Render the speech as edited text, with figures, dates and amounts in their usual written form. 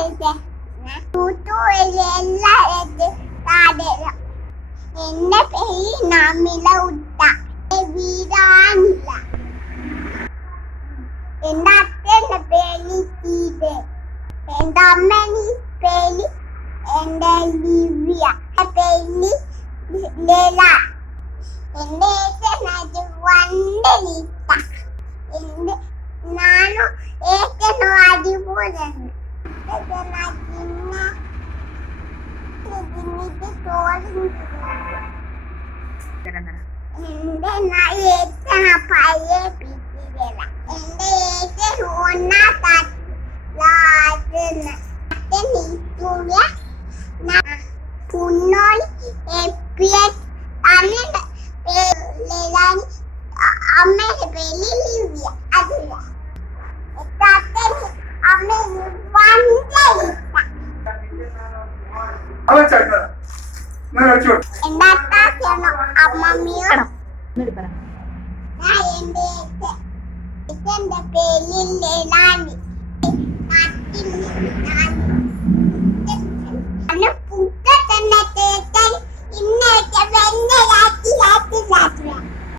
എന്റെ പേര് നമില ഉട്ട വീരാനില്ല. എന്റെ അച്ഛന്റെ പേര് സീതെ. എന്റെ അമ്മേന്റെ പേര് എന്റെ ലിവ്യ. പേര് ലേല. എന്റെ ഏട്ടനായിട്ട് വണ്ടലിട്ട. ഞാനും ഏട്ടനും അടിപൊളിയാണ്. എന്റെ ഏട്ടന പഴയ പിടിച്ചില്ല. എന്റെ ഏട്ടൻ പുന്നോളി അമ്മയുടെ പേര് ലിവ്യ. അതില്ല അമ്മ എന്റെ അത്താച്ചനോ അമ്മമ്മയോ എന്റെ പേര് ലേലാനി.